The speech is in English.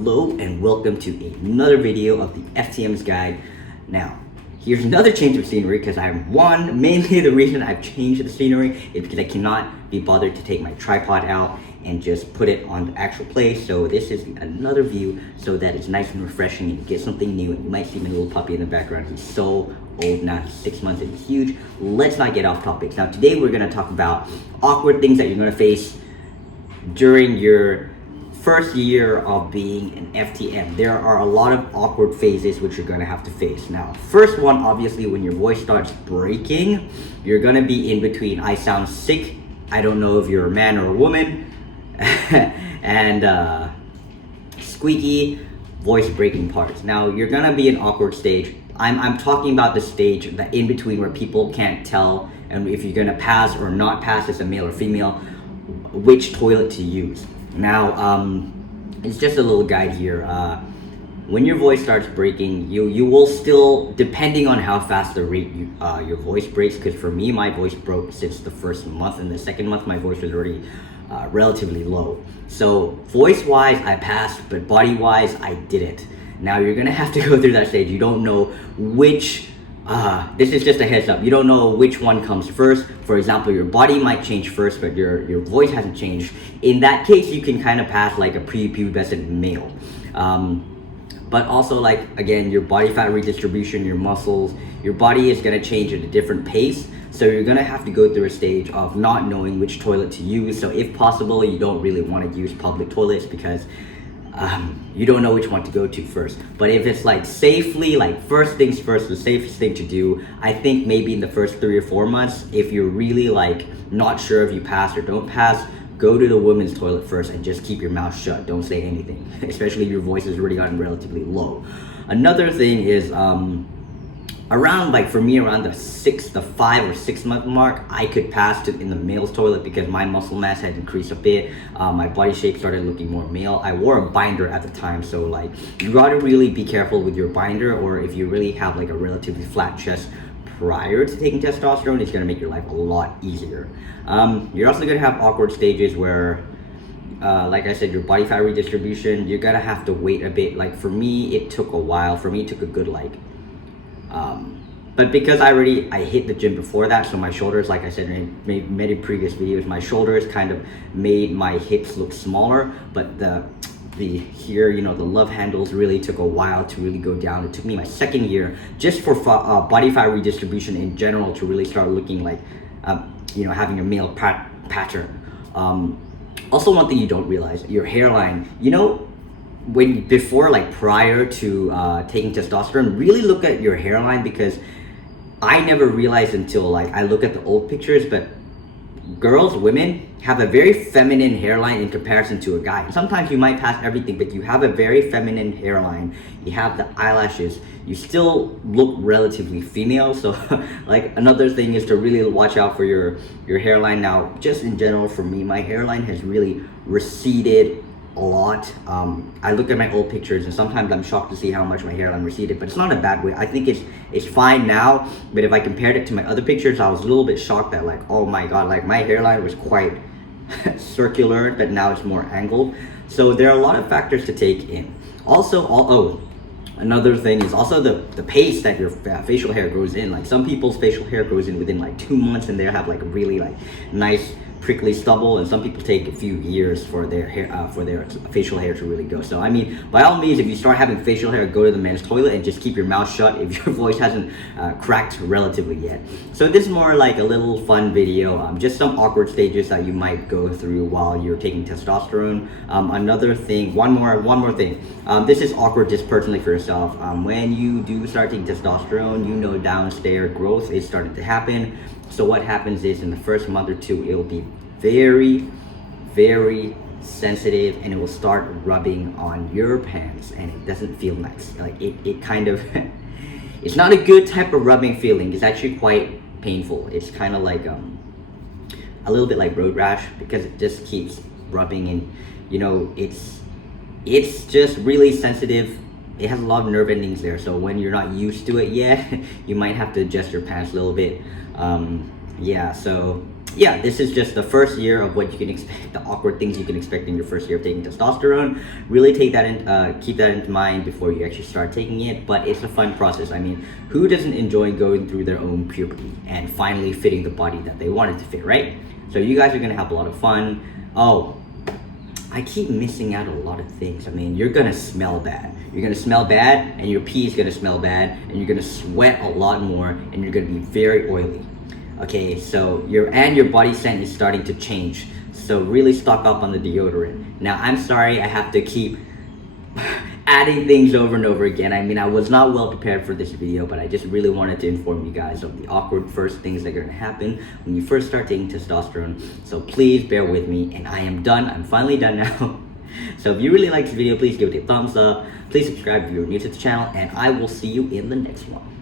Hello and welcome to another video of the FTM's guide. Now, here's another change of scenery because mainly the reason I've changed the scenery is because I cannot be bothered to take my tripod out and just put it on the actual place. So this is another view so that it's nice and refreshing and you get something new. And you might see my little puppy in the background. He's so old now, he's 6 months and he's huge. Let's not get off topics. Now today we're gonna talk about awkward things that you're gonna face during your first year of being an FTM. There are a lot of awkward phases which you're gonna have to face. Now, first one, obviously, when your voice starts breaking, you're gonna be in between I sound sick, I don't know if you're a man or a woman, and squeaky voice breaking parts. Now, you're gonna be an awkward stage. I'm talking about the stage, the in between where people can't tell and if you're gonna pass or not pass as a male or female, which toilet to use. Now, it's just a little guide here. When your voice starts breaking, you will still, depending on how fast the rate your voice breaks, because for me, my voice broke since the first month, and the second month, my voice was already relatively low. So voice-wise, I passed, but body-wise, I didn't. Now, you're gonna have to go through that stage. You don't know which, this is just a heads up. You don't know which one comes first. For example, your body might change first, but your voice hasn't changed. In that case, you can kind of pass like a prepubescent male. But also, like, again, your body fat redistribution, your muscles, your body is gonna change at a different pace. So you're gonna have to go through a stage of not knowing which toilet to use. So if possible, you don't really wanna use public toilets because you don't know which one to go to first. But if it's like safely, like first things first, the safest thing to do, I think maybe in the first 3 or 4 months, if you're really like not sure if you pass or don't pass, go to the women's toilet first and just keep your mouth shut. Don't say anything, especially if your voice has already gotten relatively low. Another thing is around, like for me, around the 5 or 6 month mark, I could pass in the male's toilet because my muscle mass had increased a bit. My body shape started looking more male. I wore a binder at the time, so like you gotta really be careful with your binder, or if you really have like a relatively flat chest prior to taking testosterone, it's gonna make your life a lot easier. You're also gonna have awkward stages where like I said, your body fat redistribution, you're gonna have to wait a bit. Like for me, it took a while. For me, it took a good like but because I hit the gym before that, so my shoulders, like I said in many previous videos, my shoulders kind of made my hips look smaller, but the here, you know, the love handles really took a while to really go down. It took me my second year just for body fat redistribution in general to really start looking like, you know, having a male pattern. Also, one thing you don't realize, your hairline, you know, before, like prior to taking testosterone, really look at your hairline, because I never realized until like I look at the old pictures, but women have a very feminine hairline in comparison to a guy. Sometimes you might pass everything, but you have a very feminine hairline. You have the eyelashes. You still look relatively female. So like another thing is to really watch out for your hairline. Now, just in general, for me, my hairline has really receded a lot. I look at my old pictures and sometimes I'm shocked to see how much my hairline receded, but it's not a bad way. I think it's fine now, but if I compared it to my other pictures, I was a little bit shocked that like, oh my god, like my hairline was quite circular, but now it's more angled. So there are a lot of factors to take in. Also, another thing is also the pace that your facial hair grows in. Like some people's facial hair grows in within like 2 months and they have like really like nice prickly stubble, and some people take a few years for their hair, for their facial hair to really go. So I mean, by all means, if you start having facial hair, go to the men's toilet and just keep your mouth shut if your voice hasn't cracked relatively yet. So this is more like a little fun video, just some awkward stages that you might go through while you're taking testosterone. Another thing, one more thing. This is awkward just personally for yourself. When you do start taking testosterone, you know downstairs growth is starting to happen. So what happens is in the first month or two, it'll be very, very sensitive and it will start rubbing on your pants and it doesn't feel nice. Like it kind of, it's not a good type of rubbing feeling. It's actually quite painful. It's kind of like a little bit like road rash because it just keeps rubbing and, you know, it's just really sensitive. It has a lot of nerve endings there, so when you're not used to it yet, you might have to adjust your pants a little bit. Yeah, so yeah, this is just the first year of what you can expect, the awkward things you can expect in your first year of taking testosterone. Really take that in, keep that in mind before you actually start taking it. But it's a fun process. I mean, who doesn't enjoy going through their own puberty and finally fitting the body that they wanted to fit, right? So you guys are gonna have a lot of fun. Oh, I keep missing out a lot of things. I mean, you're gonna smell bad. You're gonna smell bad, and your pee is gonna smell bad, and you're gonna sweat a lot more, and you're gonna be very oily. Okay, so your body scent is starting to change. So really stock up on the deodorant. Now, I'm sorry I have to keep adding things over and over again. I mean, I was not well prepared for this video, but I just really wanted to inform you guys of the awkward first things that are gonna happen when you first start taking testosterone. So please bear with me, and I am done. I'm finally done now. So if you really like this video, please give it a thumbs up. Please subscribe if you're new to the channel, and I will see you in the next one.